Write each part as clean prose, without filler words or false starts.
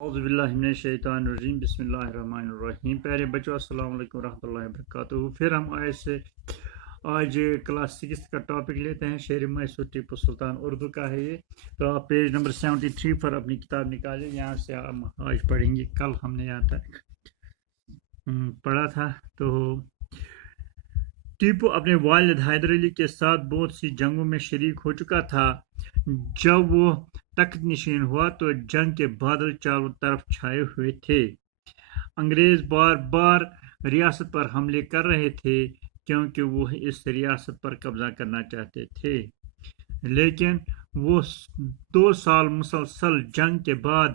اعوذ باللہ من الشیطان الرجیم بسم اللہ الرحمن الرحیم. پیارے بچوں السلام علیکم ورحمۃ اللہ وبرکاتہ. پھر ہم آج کلاس 6 کا ٹاپک لیتے ہیں. شعر میسور ٹیپو سلطان اردو کا ہے یہ. تو آپ پیج نمبر 73 پر اپنی کتاب نکالیں. یہاں سے ہم آج پڑھیں گے. کل ہم نے یہاں تک پڑھا تھا. تو ٹیپو اپنے والد حیدر علی کے ساتھ بہت سی جنگوں میں شریک ہو چکا تھا. جب وہ تخت نشین ہوا تو جنگ کے بادل چاروں طرف چھائے ہوئے تھے. انگریز بار بار ریاست پر حملے کر رہے تھے کیونکہ وہ اس ریاست پر قبضہ کرنا چاہتے تھے. لیکن وہ 2 سال مسلسل جنگ کے بعد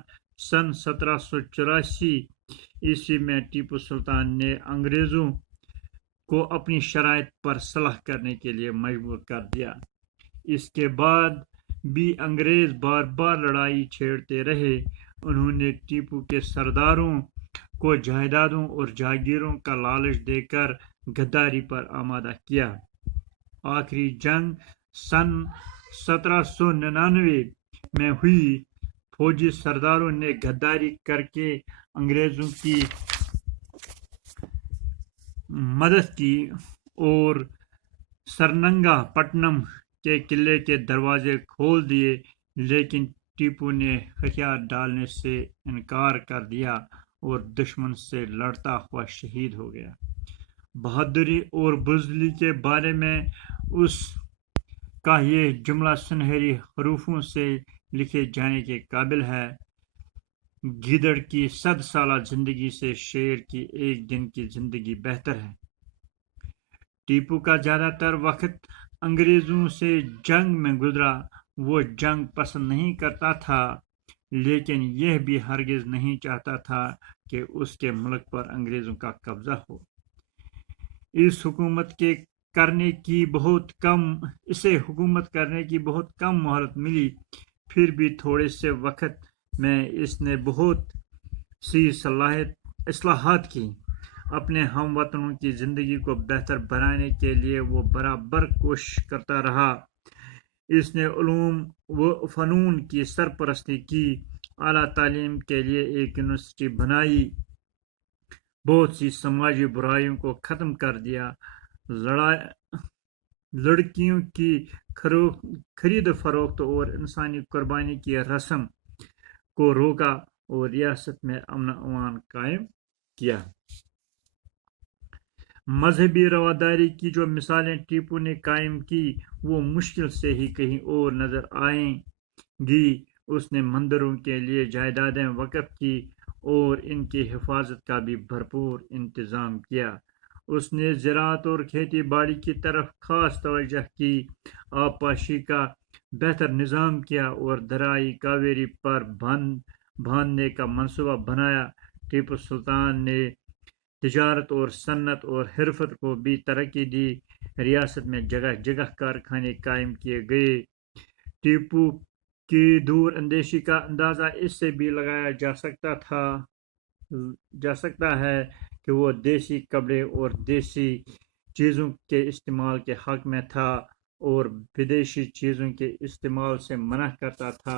سن 1784 عیسوی میں ٹیپو سلطان نے انگریزوں کو اپنی شرائط پر صلح کرنے کے لیے مجبور کر دیا. اس کے بعد بھی انگریز بار بار لڑائی چھیڑتے رہے. انہوں نے ٹیپو کے سرداروں کو جائیدادوں اور جاگیروں کا لالچ دے کر غداری پر آمادہ کیا. آخری جنگ سن 1799 میں ہوئی. فوجی سرداروں نے غداری کر کے انگریزوں کی مدد کی اور سرنگا پٹنم کے قلعے کے دروازے کھول دیے. لیکن ٹیپو نے ہتھیار ڈالنے سے انکار کر دیا اور دشمن سے لڑتا ہوا شہید ہو گیا. بہادری اور بزدلی کے بارے میں اس کا یہ جملہ سنہری حروفوں سے لکھے جانے کے قابل ہے: گیدڑ کی 100 سالہ زندگی سے شیر کی ایک دن کی زندگی بہتر ہے. ٹیپو کا زیادہ تر وقت انگریزوں سے جنگ میں گزرا. وہ جنگ پسند نہیں کرتا تھا لیکن یہ بھی ہرگز نہیں چاہتا تھا کہ اس کے ملک پر انگریزوں کا قبضہ ہو. اسے حکومت کرنے کی بہت کم مہلت ملی. پھر بھی تھوڑے سے وقت میں اس نے بہت سی اصلاحات کی. اپنے ہم وطنوں کی زندگی کو بہتر بنانے کے لیے وہ برابر کوشش کرتا رہا. اس نے علوم و فنون کی سرپرستی کی. اعلیٰ تعلیم کے لیے ایک یونیورسٹی بنائی. بہت سی سماجی برائیوں کو ختم کر دیا. لڑکیوں کی خرید و فروخت اور انسانی قربانی کی رسم کو روکا اور ریاست میں امن و امان قائم کیا. مذہبی رواداری کی جو مثالیں ٹیپو نے قائم کی وہ مشکل سے ہی کہیں اور نظر آئیں گی. اس نے مندروں کے لیے جائیدادیں وقف کی اور ان کی حفاظت کا بھی بھرپور انتظام کیا. اس نے زراعت اور کھیتی باڑی کی طرف خاص توجہ کی. آبپاشی کا بہتر نظام کیا اور دریائے کاویری پر باندھنے کا منصوبہ بنایا. ٹیپو سلطان نے تجارت اور صنعت اور حرفت کو بھی ترقی دی. ریاست میں جگہ جگہ کارخانے قائم کیے گئے. ٹیپو کی دور اندیشی کا اندازہ اس سے بھی لگایا جا سکتا ہے کہ وہ دیسی کپڑے اور دیسی چیزوں کے استعمال کے حق میں تھا اور بدیشی چیزوں کے استعمال سے منع کرتا تھا.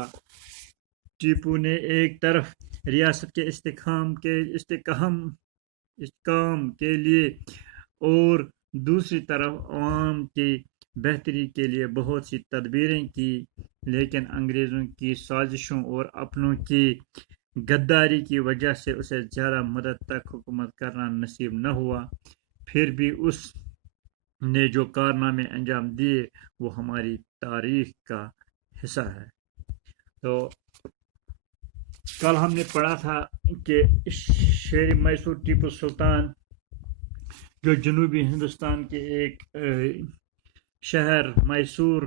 ٹیپو نے ایک طرف ریاست کے استحکام کے لیے اور دوسری طرف عوام کی بہتری کے لیے بہت سی تدبیریں کی. لیکن انگریزوں کی سازشوں اور اپنوں کی غداری کی وجہ سے اسے زیادہ مدت تک حکومت کرنا نصیب نہ ہوا. پھر بھی اس نے جو کارنامے انجام دیے وہ ہماری تاریخ کا حصہ ہے. تو کل ہم نے پڑھا تھا کہ شیر میسور ٹیپو سلطان جو جنوبی ہندوستان کے ایک شہر میسور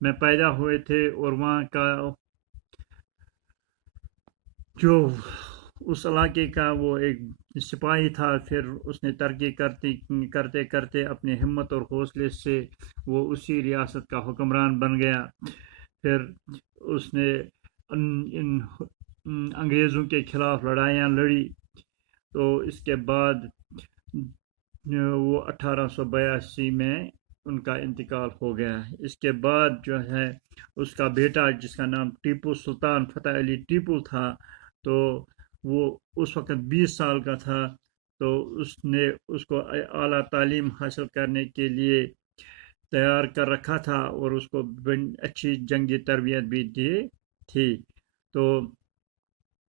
میں پیدا ہوئے تھے اور وہاں کا جو اس علاقے کا وہ ایک سپاہی تھا. پھر اس نے ترقی کرتے کرتے اپنی ہمت اور حوصلے سے وہ اسی ریاست کا حکمران بن گیا. پھر اس نے انگریزوں کے خلاف لڑائیاں لڑی. تو اس کے بعد وہ 1882 میں ان کا انتقال ہو گیا. اس کے بعد جو ہے اس کا بیٹا جس کا نام ٹیپو سلطان فتح علی ٹیپو تھا تو وہ اس وقت 20 سال کا تھا، تو اس نے اس کو اعلیٰ تعلیم حاصل کرنے کے لیے تیار کر رکھا تھا اور اس کو اچھی جنگی تربیت بھی دی تھی. تو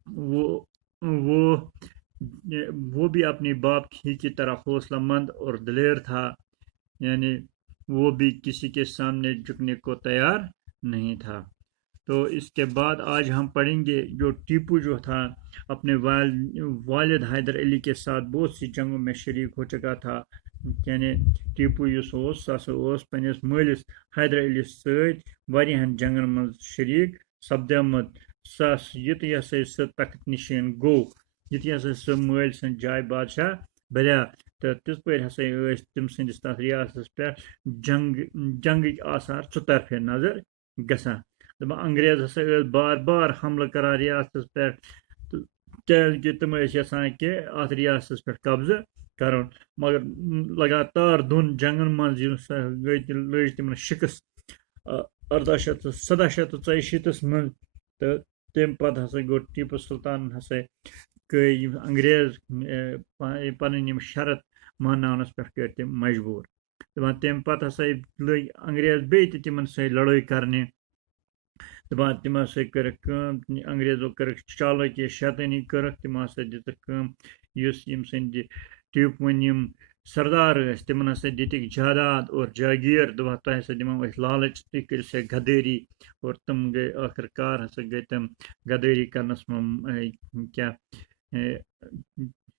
وہ وہ وہ بھی اپنی باپ ہی کی طرح حوصلہ مند اور دلیر تھا، یعنی وہ بھی کسی کے سامنے جھکنے کو تیار نہیں تھا. تو اس کے بعد آج ہم پڑھیں گے جو ٹیپو جو تھا اپنے والد حیدر علی کے ساتھ بہت سی جنگوں میں شریک ہو چکا تھا. یعنی ٹیپو یس پنس مالس حیدر علی ستن جنگن من شریک سپدمت یت سہ تخت نشین گو، یت سہ مل سن جائے بادشاہ بنیا، تو تِتھ پٲٹھۍ ہسا تم سندس تر ریاستس پہ جنگ آثار ژطرفے نظر گژھان. دپان انگریز ہسا بار بار حملہ کران ریاستس پہ، کیازِ تم یژھان کہ اتھ ریاستس پہ قبضہ کرُن، مگر لگاتار دون جنگن من لج تمن شکست 1814 من، تو تم پتہ ہسا گو ٹیپو سلطان ہسا انگریز پن شرط ماننس پہ کر تم مجبور. دپان تمہ پتہ ہسا لگ انگریز بیٚیہِ تہِ تمن سۭتۍ لڑٲے کرنہِ. دپان تم ہسا کرکھ انگریزو کرکھ چالٲکی شیطٲنی کرکھ، تم ہسا دِتکھ یُس یم سند ٹیپوٕنۍ یم سردار ٲسۍ تمن ہسا دِتکھ جائیداد اور جاگیر، دپان تۄہہِ ہسا دِمو أسۍ لالچ، تُہۍ کٔرِو سا غدٲری، اور تم گٔے ٲخر کار ہسا گٔے تم غدٲری کرنس منٛز کیاہ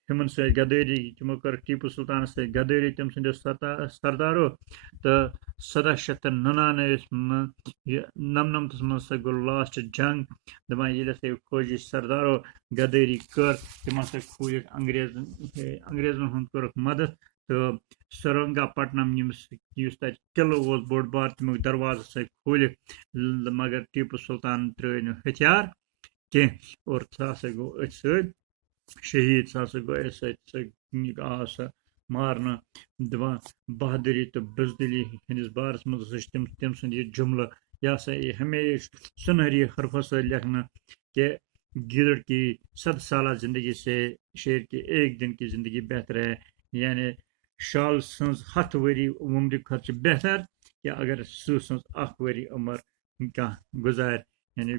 تمن سۭتۍ غدٲری، تمو کٔر ٹیپو سلطانس سۭتۍ غدٲری تم سندیو سردارو. تہٕ 1799 نمنمتس من ہسا گوٚو لاسٹ جنگ. دپان ییٚلہِ ہسا فوجی سردارو غدٲری کٔر، تم ہسا کھوٗلکھ انگریزن ہُنٛد کوٚرکھ مدد، تہٕ سرنگا پٹنم یُس تتہِ قلعہٕ اوس بوٚڑ بار تمیُک دروازٕ ہسا کھوٗلکھ، مگر ٹیپو سلطان ترٛٲے نہٕ ہتھیار کینٛہہ، اور سُہ ہسا گوٚو أتھۍ سۭتۍ شہید. سُہ ہسا گوٚو أتھۍ سۭتۍ آو سُہ مارنہٕ. دپان بہادری تہٕ بزدلی ہندس بارس منٛز ہسا چھِ تم سُنٛد یہِ جملہٕ یہ ہسا یہِ ہمیشہ سُنہری حرفو سۭتۍ لیکھنہٕ کہ گیدڑ کی 100 سالہ زندگی سے شیر کی ایک دن کی زندگی بہتر ہے. یعنی شال سٕنٛز 100 ؤری عمر کھۄتہٕ چھِ بہتر کہ اگر سٕہہ سٕنٛز 1 ؤری عمر کانٛہہ گُزارِ، یعنی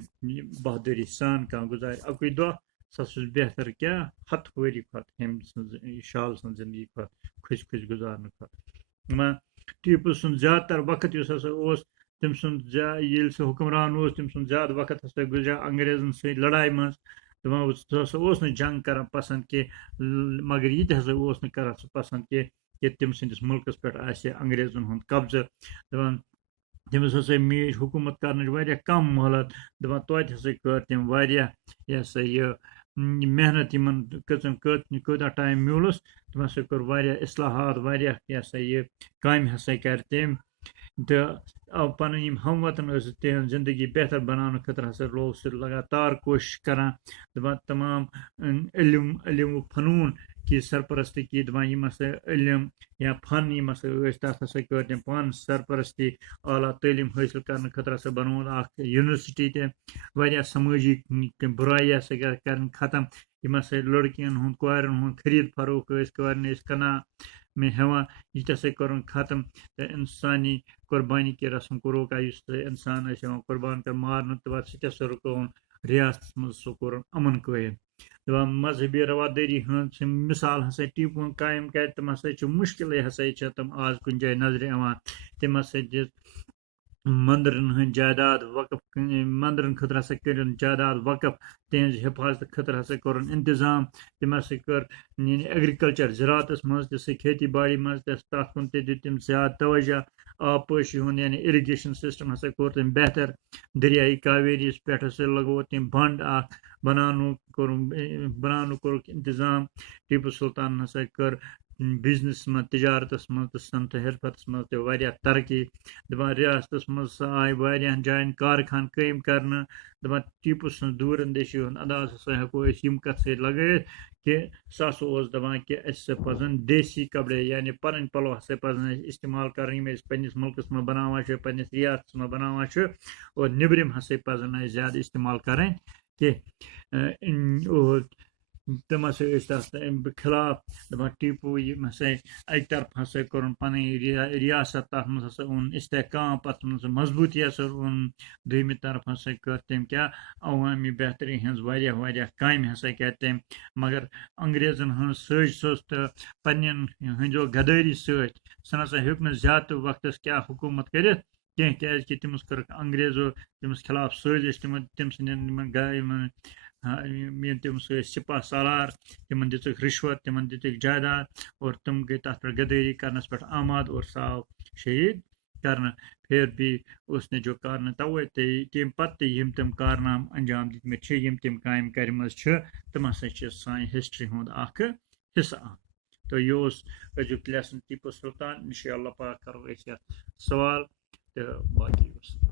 بہادری سان کانٛہہ گُزارِ اکُے دۄہ، سۄ چھُ بہتر کیٛاہ 100 ؤری کھۄتہٕ ہُمہِ سٕنٛز شال سٕنٛز زندگی کھۄتہٕ کھٔسۍ کھٔسۍ گُزارنہٕ کھۄتہٕ. ٹیپو سُنٛد زیادٕ تر وقت یُس ہسا اوس تم سُنٛد ییٚلہِ سُہ حُکمران اوس تم سُنٛد زیادٕ وقت ہسا گُزریو انگریزن سۭتۍ لڑایہِ منٛز. دپان سُہ ہسا اوس نہٕ جنگ کران پسنٛد کینٛہہ، مگر یہِ تہِ ہسا اوس نہٕ کران سُہ پسنٛد کینٛہہ کہ تم سٕنٛدِس مُلکس پٮ۪ٹھ آسہِ انگریزن ہُنٛد قبضہٕ. دپان تٔمِس ہسا میج حکوٗمت کرنٕچ واریاہ کم مہلت. دپان توتہِ ہسا کٔر تٔمۍ واریاہ یہِ ہسا یہِ محنت، یمن کوٗتاہ ٹایم میوٗلس تم ہسا کوٚر واریاہ اصلاحات، واریاہ یہِ ہسا یہِ کامہِ ہسا کرِ تٔمۍ، تہٕ پنٕنۍ یم ہم وطن ٲسۍ تہنٛز زندگی بہتر بناونہٕ خٲطرٕ ہسا لوگ سُہ لگاتار کوشش کران. دپان تمام علم و فنون کی سرپرستی کی، دپان یم ہسا علم یا فن یم ہسا ٲسۍ تتھ ہسا کٔر تٔمۍ پانہٕ سرپرستی. اعلیٰ تعلیٖم حٲصل کرنہٕ خٲطرٕ ہسا بنووُن اکھ یونیورسٹی تہِ. واریاہ سمٲجی بُرایی ہسا کرن ختم. یم ہسا لڑکین ہُنٛد کورٮ۪ن ہُنٛد خرید فروخت ٲسۍ کورٮ۪ن ٲسۍ کٕنان ہٮ۪وان، یہِ تہِ ہسا کوٚرُن ختم. تہٕ انسانی قربانی کے رسم کو روکا، یُس انسان ٲسۍ یِوان قربان کر مارنہٕ، تہٕ پتہٕ سُہ تہِ ہسا رُکووُن ریاستس منٛز، سُہ کوٚرُن امن قٲیِم. دپان مذہبی روادٲری ہٕنٛز مثال ہسا ٹیپوٗہن قٲیِم کرِ تِم ہسا چھِ مُشکِلٕے ہسا چھِ تِم آز کُنہِ جایہِ نظرِ یِوان. تِم ہسا دِژ مندرن ہٕنٛدۍ جائیداد وقف، مندرن خٲطرٕ ہسا کٔرِن جائیداد وقف، تہنٛزِ حفاظتہٕ خٲطرٕ ہسا کوٚرُن انتظام. تِم ہسا کٔر ایگریکلچر زراعتس منٛز تہِ، سُہ کھیتی باڑی منٛز تہِ، تتھ کُن تہِ دِتۍ تِم زیادٕ توجہ. آب پٲشی ہُنٛد یعنی اِرِگیشن سسٹم ہسا کوٚر تٔمۍ بہتر. دریایہِ کاویری یس پٮ۪ٹھ ہسا لگوو تٔمۍ بنٛڈ اکھ بناونُک کوٚرُکھ انتظام. ٹیپو سلطان ہسا کٔر بِزنس منٛز، تجارتس منٛز تہٕ صنعتِ حرفتس منٛز تہِ واریاہ ترقی. دپان ریاستس منٛز ہسا آیہِ واریاہن جاین کارخان قٲیِم کرنہٕ. دپان ٹیپو سٕنٛز دوٗر اندیشی ہُنٛد انداز ہسا ہٮ۪کو أسۍ یِم کتھ سۭتۍ لگٲوِتھ کہ سُہ ہسا اوس دپان کہ اَسہِ ہسا پزن دیسی کپڑے، یعنی پنٕنۍ پلو ہسا پزن اَسہِ استعمال کرٕنۍ یِم أسۍ پننس مُلکس منٛز بناوان چھِ، پننس ریاستس منٛز بناوان چھِ، اور نیبرِم ہسا پزن اَسہِ زیادٕ استعمال کرٕنۍ کہ اور تم ہسا تک خلاف دپان ٹیپو یہ ہسا اکہ طرف ہسا کورن پن ریاست تر مز ہسا اون استحکام پتہ مز مضبوطی ہسا اون دویمہ طرف ہسا کر تم کیا عوامی بہتری ہز واریاہ کامہ ہسا کر تم مگر انگریزن ہز سٲزۍ سٕژ تہٕ پننٮ۪ن ہٕنٛدیو غدٲری سۭتۍ سُہ نسا ہیوٚک نہٕ زیادٕ وقتس کیٛاہ حکوٗمت کٔرِتھ کینٛہہ کیٛازِکہِ تٔمِس کٔرٕکھ انگریزو تٔمِس خلاف سٲزِش تٔمۍ سٕنٛدٮ۪ن یِمن یِم تٔمِس ٲسۍ سپاہ سالار تِمن دِژٕکھ رِشوت تِمن دِتِکھ جائیداد اور تِم گٔے تتھ پٮ۪ٹھ غدٲری کرنس پٮ۪ٹھ آماد اور سُہ آو شہیٖد کرنہٕ پھر بھی اس نے جو کارنہٕ توے تمہِ پتہٕ تہِ یِم تِم کارنامہٕ انجام دِتمٕتۍ چھِ یِم تِم کامہِ کرِمژٕ چھِ تِم ہسا چھِ سانہِ ہسٹری ہُنٛد اکھ حصہٕ اکھ تہٕ یہِ اوس أزیُک لیسن ٹیپو سلطان انشاء اللہ پاک کرو أسۍ یتھ سوال تہٕ باقٕے اوس